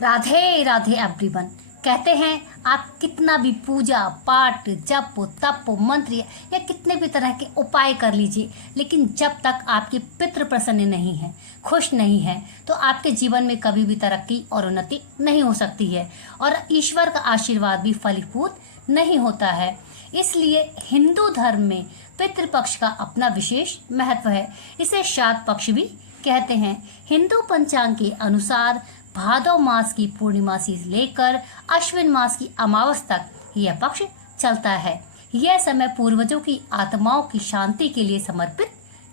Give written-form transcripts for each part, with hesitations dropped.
Radhe Radhe everyone. कहते हैं आप कितना भी पूजा पाठ जप तप मंत्र या कितने भी तरह के उपाय कर लीजिए, लेकिन जब तक आपके पितृ प्रसन्न नहीं है, खुश नहीं है, तो आपके जीवन में कभी भी तरक्की और उन्नति नहीं हो सकती है और ईश्वर का आशीर्वाद भी फलीभूत नहीं होता है। इसलिए हिंदू धर्म में पितृपक्ष का अपना विशेष महत्व है। इसे श्राद्ध पक्ष भी कहते हैं। हिंदू पंचांग के अनुसार भादव मास की पूर्णिमा से लेकर अश्विन मास की अमावस तक यह पक्ष चलता है। यह समय पूर्वजों की आत्माओं की शांति के लिए समर्पित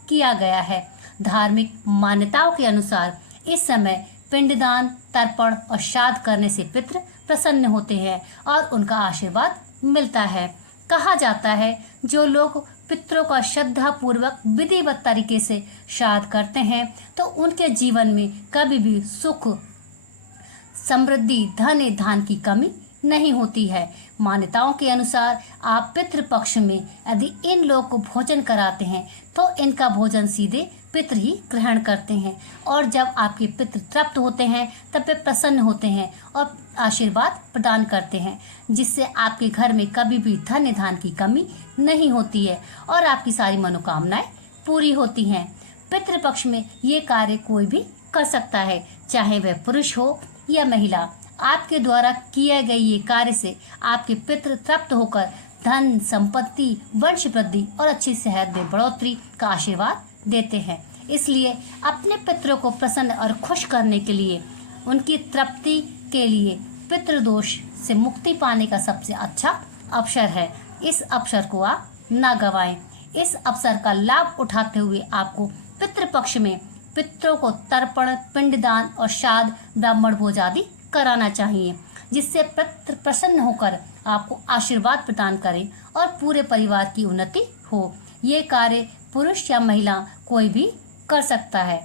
किया गया है। धार्मिक मान्यताओं के अनुसार इस समय पिंडदान, तर्पण और श्राद्ध करने से पितृ प्रसन्न होते हैं और उनका आशीर्वाद मिलता है। कहा जाता है जो लोग पितरों का श्रद्धा पूर्वक विधिवत तरीके से श्राद्ध करते हैं तो उनके जीवन में कभी भी सुख, समृद्धि, धन धान की कमी नहीं होती है। मान्यताओं के अनुसार आप पितृपक्ष में यदि इन लोग को भोजन कराते हैं तो इनका भोजन सीधे पितृ ही ग्रहण करते हैं और जब आपके पितृ तृप्त होते हैं तब वे प्रसन्न होते हैं और आशीर्वाद प्रदान करते हैं, जिससे आपके घर में कभी भी धन धान की कमी नहीं होती है और आपकी सारी मनोकामनाएं पूरी होती हैं। पितृपक्ष में ये कार्य कोई भी कर सकता है, चाहे वह पुरुष हो या महिला। आपके द्वारा किए गए ये कार्य से आपके पितृ तृप्त होकर धन, संपत्ति, वंश वृद्धि और अच्छी सेहत में बढ़ोतरी का आशीर्वाद देते हैं। इसलिए अपने पितरों को प्रसन्न और खुश करने के लिए, उनकी तृप्ति के लिए पितृदोष से मुक्ति पाने का सबसे अच्छा अवसर है। इस अवसर को आप ना गवाएं। इस अवसर का लाभ उठाते हुए आपको पितृपक्ष में पितरों को तर्पण, पिंडदान और श्राद्ध, ब्राह्मण भोज आदि कराना चाहिए, जिससे पितृ प्रसन्न होकर आपको आशीर्वाद प्रदान करें और पूरे परिवार की उन्नति हो। ये कार्य पुरुष या महिला कोई भी कर सकता है।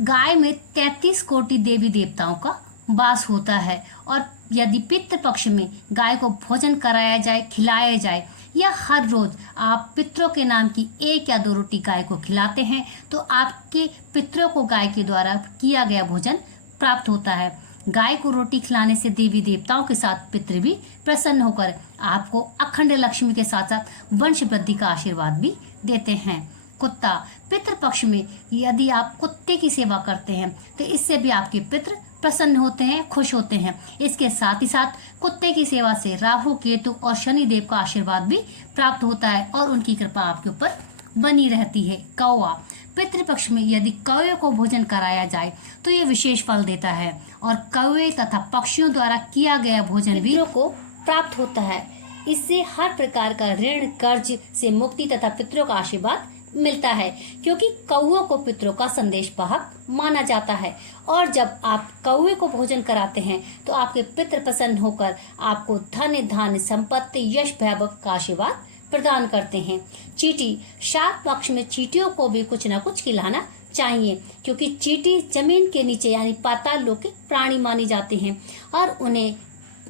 गाय में 33 कोटि देवी देवताओं का वास होता है और यदि पितृपक्ष में गाय को भोजन कराया जाए, खिलाया जाए या हर रोज आप पितरों के नाम की 1 या 2 रोटी गाय को खिलाते हैं तो आपके पितरों को गाय के द्वारा किया गया भोजन प्राप्त होता है। गाय को रोटी खिलाने से देवी देवताओं के साथ पितृ भी प्रसन्न होकर आपको अखंड लक्ष्मी के साथ साथ वंश वृद्धि का आशीर्वाद भी देते हैं। कुत्ता, पितृपक्ष में यदि आप कुत्ते की सेवा करते हैं तो इससे भी आपके पितृ प्रसन्न होते हैं, खुश होते हैं। इसके साथ ही साथ कुत्ते की सेवा से राहु, केतु और शनि देव का आशीर्वाद भी प्राप्त होता है और उनकी कृपा आपके ऊपर बनी रहती है। कौवा, पितृपक्ष में यदि कौवे को भोजन कराया जाए तो ये विशेष फल देता है और कौवे तथा पक्षियों द्वारा किया गया भोजन भी को प्राप्त होता है। इससे हर प्रकार का ऋण, कर्ज से मुक्ति तथा पितरों का आशीर्वाद मिलता है, क्योंकि कौवों को पितरों का संदेश वाहक माना जाता है और जब आप कौवे को भोजन कराते हैं तो आपके पितृ प्रसन्न होकर आपको धन धान्य, संपत्ति, यश, वैभव का आशीर्वाद प्रदान करते हैं। चींटी, श्राद्ध पक्ष में चींटियों को भी कुछ न कुछ खिलाना चाहिए, क्योंकि चींटी जमीन के नीचे यानी पाताल लोक के प्राणी मानी जाते हैं और उन्हें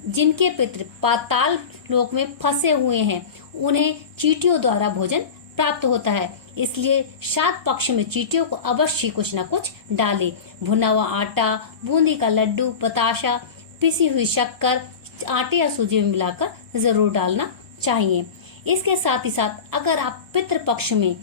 जिनके पितृ पाताल लोक में फंसे हुए हैं उन्हें चींटियों द्वारा भोजन प्राप्त होता है। इसलिए श्राद्ध पक्ष में चींटियों को अवश्य कुछ न कुछ डालें। भुना हुआ आटा, बूंदी का लड्डू, बताशा, पिसी हुई शक्कर आटे या सूजी में मिलाकर जरूर डालना चाहिए। इसके साथ ही साथ अगर आप पितृपक्ष में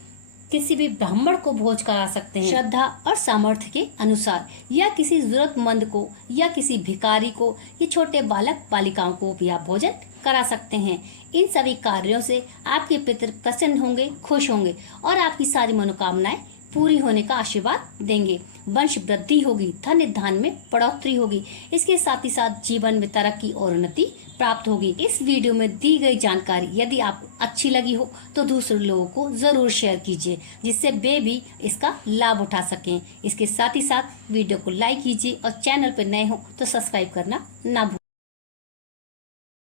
किसी भी ब्राह्मण को भोज करा सकते हैं श्रद्धा और सामर्थ्य के अनुसार, या किसी जरूरतमंद को या किसी भिखारी को या छोटे बालक बालिकाओं को भी आप भोजन करा सकते हैं। इन सभी कार्यों से आपके पितृ प्रसन्न होंगे, खुश होंगे और आपकी सारी मनोकामनाएं पूरी होने का आशीर्वाद देंगे। वंश वृद्धि होगी, धन धान में बढ़ोतरी होगी। इसके साथ ही साथ जीवन में तरक्की और उन्नति प्राप्त होगी। इस वीडियो में दी गई जानकारी यदि आपको अच्छी लगी हो तो दूसरे लोगों को जरूर शेयर कीजिए, जिससे वे भी इसका लाभ उठा सकें। इसके साथ ही साथ वीडियो को लाइक कीजिए और चैनल पर नए हो तो सब्सक्राइब करना ना भूलें।